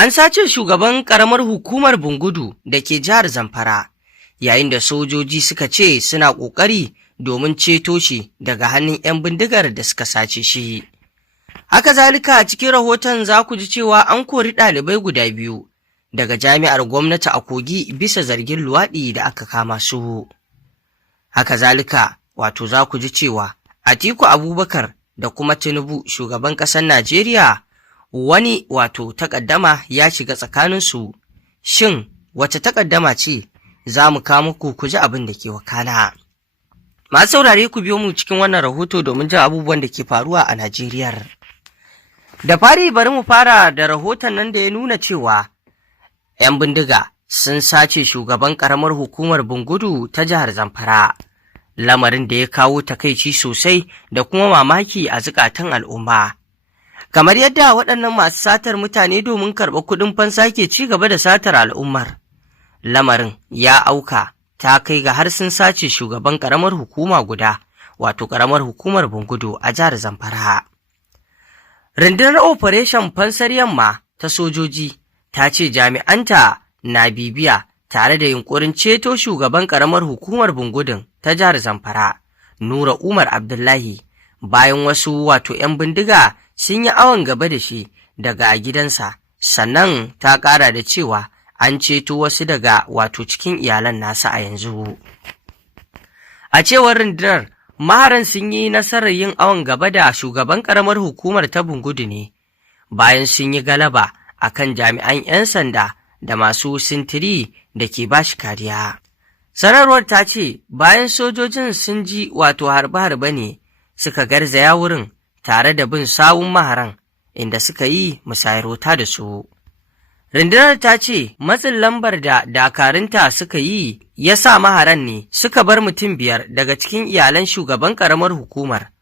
An sace shugaban ƙaramar hukumar Bungudu da ke jihar Zamfara, yayin da sojoji suka ce suna ƙoƙari domin ceto shi daga hannun 'yan bindigar da suka sace shi. Haka zalika a cikin rahoton za ku ji cewa an kori ɗalibai guda biyu daga jami'ar gwamnati a Kogi bisa zargin luwaɗi da aka kama su. Haka zalika za ku ji cewa Atiku Abubakar da kuma Tinubu shugaban ƙasar Najeriya wani takaddama ya shiga tsakaninsu. Shin wace takaddama ce? Za mu kawo muku ku ji abin da ke wakana. Masu saurare ku biyo mu cikin wannan rahoto domin jin abubuwan da ke faruwa a Najeriya. Da fari bari mu fara da rahoton nan da ya nuna cewa 'yan bindiga sun sace shugaban ƙaramar hukumar Bungudu ta jihar Zamfara, lamarin da ya kawo takaici sosai da kuma mamaki a zukatan al'umma. Kamar yadda waɗannan masu satar mutane domin karɓar kuɗin fansa ke ci gaba da satar al'ummar, lamarin ya auka ta kai ga har sun sace shugaban ƙaramar hukuma guda, ƙaramar hukumar Bungudu a jihar Zamfara. Rundunar Operation Fansar Yamma ta sojoji ta ce jami'anta na bibiya tare da yunkurin ceto shugaban ƙaramar hukumar Bungudun ta jihar Zamfara, Nura Umar Abdullahi, bayan wasu 'yan bindiga sun yi awon gaba da shi daga gidansa, sannan ta ƙara da cewa an ceto wasu daga cikin iyalan nasa a yanzu. A cewar rundunar, maharan sun yi nasarar yin awon gaba da shugaban ƙaramar hukumar ta Bungudu ne, bayan sun yi galaba a kan jami'an 'yan sanda da masu sintiri da ke ba shi kariya. Sanarwar ta ce bayan sojojin sun ji harbe-harbe ne suka garzaya wurin tare da bin sawun maharan, inda suka yi musayar wuta da su. Rundunar ta ce matsin lambar da dakarunta suka yi ya sa maharan ne suka bar mutum 5 daga cikin iyalan shugaban ƙaramar hukumar,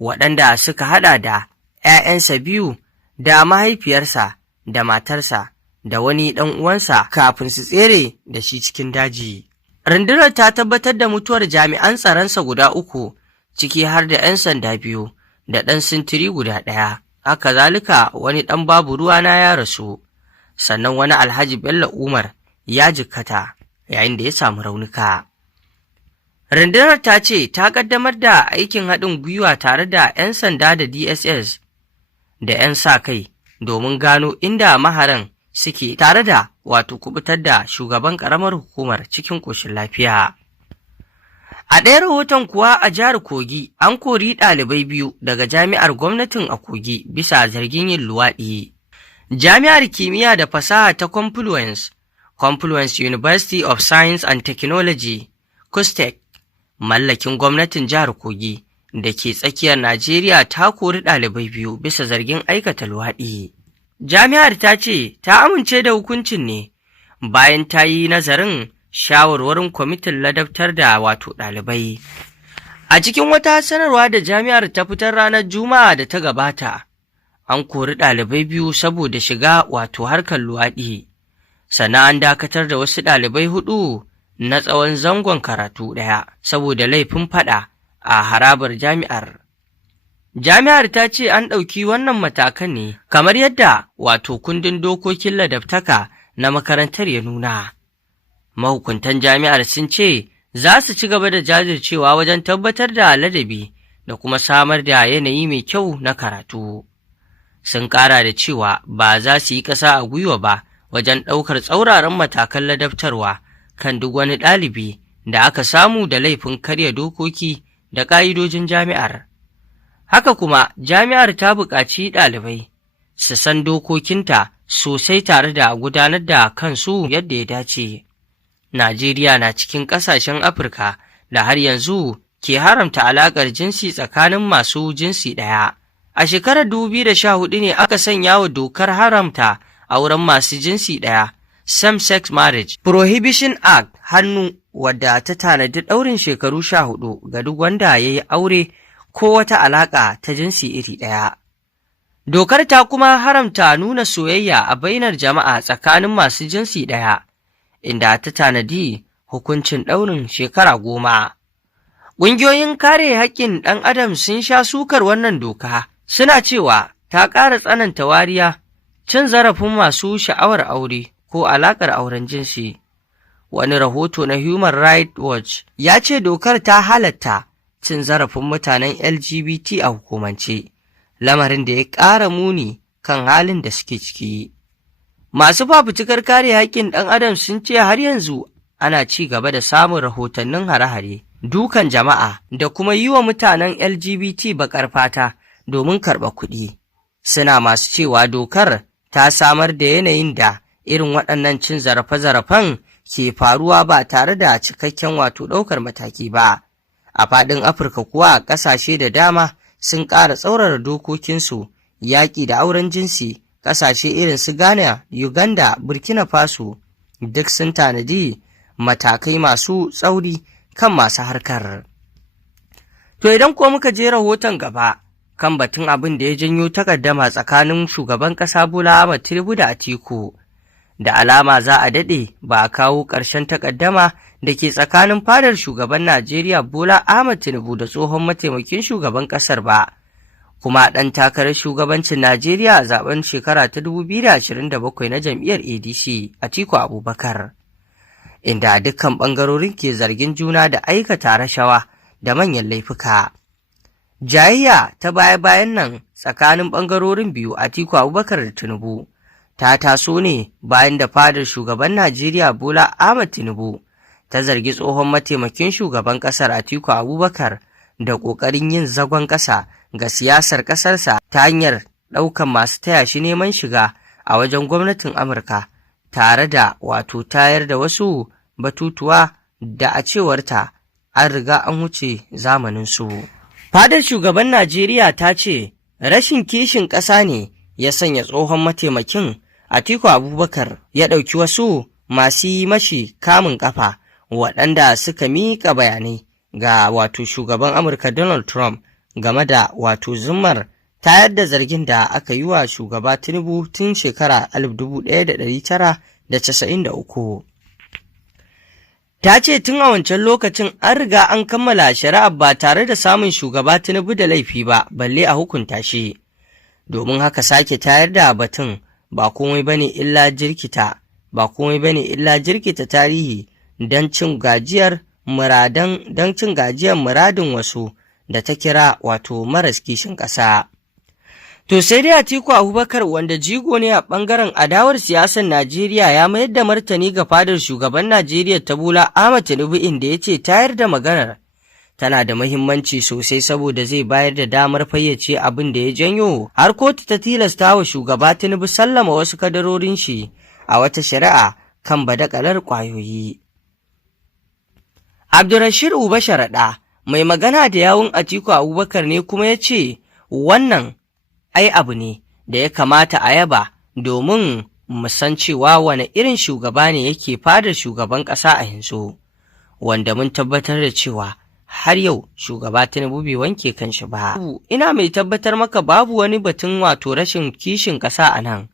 waɗanda suka haɗa da 'ya'yansa 2 da mahaifiyarsa da matarsa da wani ɗan uwansa kafin su tsere da shi cikin daji. Rundunar ta tabbatar da mutuwar jami'an tsaronsa guda 3, ciki har da 'yan sanda 2 da ɗan sintiri guda 1. Haka zalika wani ɗan babu ruwana ya rasu, sannan wani Alhaji Bello Umar ya jikkata yayin da ya samu raunuka. Rundunar ta ce ta ƙaddamar da aikin haɗin gwiwa tare da 'yan sanda da DSS da 'yan sa-kai domin gano inda maharan suke tare da kubutar da shugaban ƙaramar hukumar cikin ƙoshin lafiya. A ɗaya rahoton kuwa a jihar Kogi an kori ɗalibai 2 daga jami'ar gwamnatin a Kogi bisa zargin yin luwaɗi. Jami'ar Kimiyya da Fasaha ta Confluence University of Science and Technology, KUSTEC, mallakin gwamnatin jihar Kogi da ke tsakiyar Najeriya ta kori ɗalibai 2 bisa zargin aikata luwaɗi. Jami'ar ta ce ta amince da hukuncin ne bayan ta yi nazarin shawarwarin kwamitin ladabtar da ɗalibai. A cikin wata sanarwa da jami'ar ta fitar ranar Juma'a da ta gabata, an kori ɗalibai 2 saboda shiga harkar luwaɗi, sannan an dakatar da wasu ɗalibai 4 na tsawon zangon karatu ɗaya saboda laifin faɗa a harabar jami'ar. Jami'ar ta ce an ɗauki wannan matakan ne kamar yadda kundin dokokin ladabtaka na makarantar ya nuna. Mahukuntan jami'ar sun ce za su ci gaba da jajircewa wajen tabbatar da ladabi da kuma samar da yanayi mai kyau na karatu. Sun ƙara da cewa ba za su yi ƙasa a gwiwa ba wajen ɗaukar tsauraran matakan ladabtarwa kan duk wani ɗalibi da aka samu da laifin karya dokoki da ƙa'idojin jami'ar. Haka kuma jami'ar ta buƙaci ɗalibai su san dokokinta sosai tare da gudanar da kansu yadda ya dace. Najeriya na cikin ƙasashen Afirka da har yanzu ke haramta alaƙar jinsi tsakanin masu jinsi ɗaya. A shekarar 2014 ne aka sanya wa dokar haramta auren masu jinsi ɗaya, Same-Sex Marriage Prohibition Act, hannu, wadda ta tanadi ɗaurin shekaru 14 ga duk wanda ya yi aure ko wata alaƙa ta jinsi iri ɗaya. Dokar ta kuma haramta nuna soyayya a bainar jama'a tsakanin masu jinsi ɗaya, inda ta tanadi hukuncin ɗaurin shekara 10. Ƙungiyoyin kare haƙƙin ɗan adam sun sha sukar wannan doka, suna cewa ta ƙara tsananta wariya, cin zarafin masu sha'awar aure ko alaƙar auren jinsi. Wani rahoto na Human Rights Watch ya ce dokar ta halatta cin zarafin mutanen LGBT a hukumance, lamarin da ya ƙara muni kan halin da suke ciki. Masu fafutukar kare haƙƙin ɗan adam sun ce har yanzu ana ci gaba da samun rahotannin hare-hare, dukan jama'a da kuma yi wa mutanen LGBT baƙar fata domin karɓar kuɗi. Suna masu cewa dokar ta samar da yanayin da irin waɗannan cin zarafe-zarafen ke faruwa ba tare da cikakken ɗaukar mataki ba. A faɗin Afirka kuwa ƙasashe da dama sun ƙara tsaurara dokokinsu yaƙi da auren jinsi. Ƙasashe irin su Ghana, Uganda, Burkina Faso duk sun tanadi matakai masu tsauri kan masu harkar. To idan kuwa muka je rahoton gaba kan batun abin da ya janyo takaddama tsakanin shugaban ƙasa Bola Ahmed Tinubu da Atiku, da alama za a daɗe ba a kawo ƙarshen takaddama da ke tsakanin fadar shugaban Najeriya Bola Ahmed Tinubu da tsohon mataimakin shugaban ƙasar ba, kuma ɗan takarar shugabancin Najeriya a zaben shekara ta 2027 na jam'iyyar ADC Atiku Abubakar, inda dukkan ɓangarorin ke zargin juna da aikata rashawa da manyan laifuka. Jayayya ta baya-bayan nan tsakanin ɓangarorin biyu Atiku Abubakar da Tinubu ta taso ne bayan da fadar shugaban Najeriya Bola Ahmed Tinubu ta zargi tsohon mataimakin shugaban ƙasar Atiku Abubakar da ƙoƙarin yin zagon ƙasa ga siyasar ƙasarsa ta hanyar ɗaukan masu taya shi neman shiga a wajen gwamnatin Amurka, tare da tayar da wasu batutuwa da a cewarta an riga an wuce zamaninsu. Fadar shugaban Najeriya ta ce rashin kishin ƙasa ne ya sanya tsohon mataimakin Atiku Abubakar ya ɗauki wasu masu yi mashi kamun ƙafa waɗanda suka miƙa bayanai ga shugaban Amurka Donald Trump game da zummar tayar da zargin da aka yi wa shugaba Tinubu tun shekara 1993. Ta ce tun a wancan lokacin an riga an kammala shari'a ba tare da samun shugaba Tinubu da laifi ba, balle a hukunta shi. Domin haka sake tayar da batun ba komai bane illa jirkita tarihi don cin gajiyar muradin wasu da ta kira maras kishin ƙasa. To sai dai Atiku Abubakar, wanda jigo ne a ɓangaren adawar siyasar Najeriya, ya mayar da martani ga fadar shugaban Najeriya ta Bola Ahmed Tinubu, inda ya ce tayar da maganar tana da muhimmanci sosai saboda zai bayar da damar fayyace abin da ya janyo har kotu ta tilasta wa shugaba Tinubu sallama wasu kadarorin shi a wata shari'a kan badakalar ƙwayoyi. Abdurrashid Uba Sharaɗa, mai magana da yawun Atiku Abubakar ne, kuma ya ce wannan ai abu ne da ya kamata a yaba, domin mu san cewa wane irin shugaba ne yake fadar shugaban ƙasa a yanzu, wanda mun tabbatar da cewa har yau shugaba Tinubu bai wanke kanshi ba. Ina mai tabbatar maka babu wani batun rashin kishin ƙasa a nan,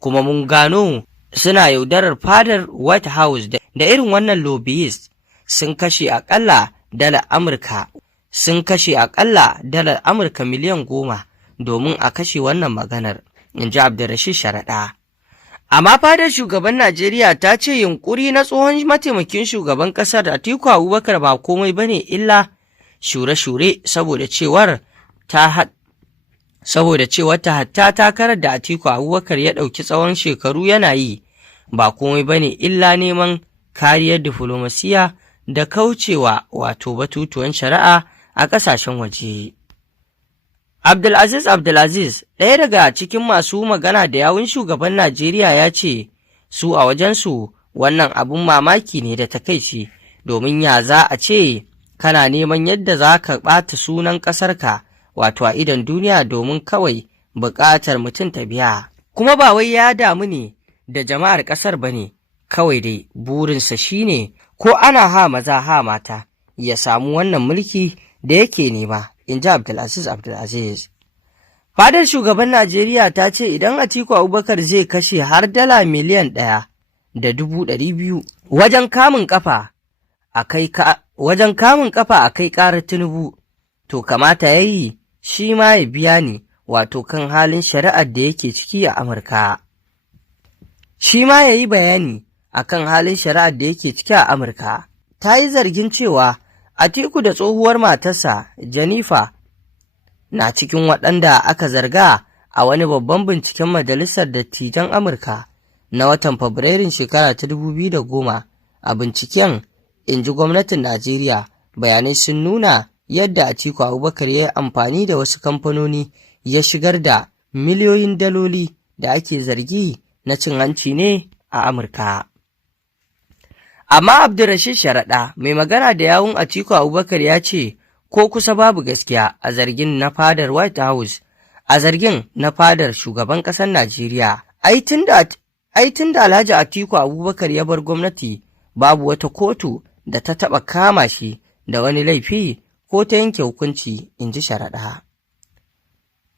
kuma mun gano suna yaudarar fadar White House da irin wannan lobbyist sun kashe akalla dalar Amurka miliyan 10 domin a kashe wannan maganar, in ji Abdurrashid Sharaɗa. Amma fadar shugaban Najeriya ta ce yunkuri na tsohon mataimakin shugaban ƙasar Atiku Abubakar ba komai bane illa shure-shure, saboda cewar ta hatta takarar da Atiku Abubakar ya ɗauki tsawon shekaru yana yi ba komai bane illa neman kariyar diflomasiya da kaucewa batutuwan shari'a a ƙasashen waje. Abdulaziz, ɗaya daga cikin masu magana da yawun shugaban Najeriya, ya ce su a wajensu wannan abun mamaki ne da takaici, domin ya za a ce kana neman yadda za ka ɓata sunan ƙasarka a idon duniya domin kawai buƙatar mutum ta biya. Kuma ba wai ya damu ne da jama'ar ƙasar ba ne, kawai dai burinsa shine ko ana ha maza ha mata ya samu wannan mulki da yake nema, in ji Abdulaziz. Fadar shugaban Najeriya ta ce idan Atiku Abubakar zai kashe har dala miliyan 1.200 wajen kamun kafa a kai ƙarar Tinubu, to kamata ya yi shi ma ya biya ni wato kan halin shari'ar da yake ciki a Amurka. Shi ma ya yi bayani a kan halin shari'ar da yake ciki a Amurka. Ta yi zargin cewa Atiku da tsohuwar matarsa Jennifer na cikin waɗanda aka zarga a wani babban binciken Majalisar Dattijan Amurka na watan Fabrairun shekara ta 2010. A binciken, in ji gwamnatin Najeriya, bayanai sun nuna yadda Atiku Abubakar ya yi amfani da wasu kamfanoni ya shigar da miliyoyin daloli da ake zargi na cin hanci ne a Amurka. Amma Abdulrashid Sharaɗa, mai magana da yawun Atiku Abubakar, ya ce ko kusa babu gaskiya a zargin na fadar White House, a zargin na fadar shugaban ƙasar Najeriya. Ai tun da Alhaji Atiku Abubakar ya bar gwamnati, babu wata kotu da ta taɓa kama shi da wani laifi ko ta yanke hukunci, in ji Sharaɗa.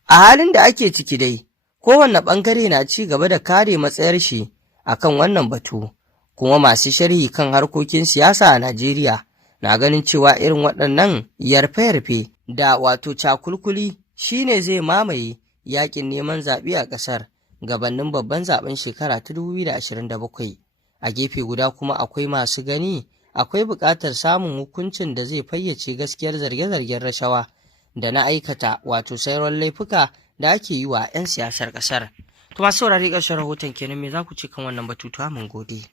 A halin da ake ciki dai, kowanne ɓangare na ci gaba da kare matsayar shi a kan wannan batu, kuma masu sharhi kan harkokin siyasa a Najeriya na ganin cewa irin waɗannan yarfe-yarfe da wato cakulkuli shi ne zai mamaye yaƙin neman zaɓe a ƙasar gabanin babban zaɓen shekara ta 2027. A gefe guda kuma akwai masu gani akwai buƙatar samun hukuncin da zai fayyace gaskiyar zarge-zargen rashawa da na aikata wato sauran laifuka da ake yi wa 'yan siyasar ƙasar. To masu saurari ƙarshen rahoton kenan, me za ku ce kan wannan batutuwa? Mun gode.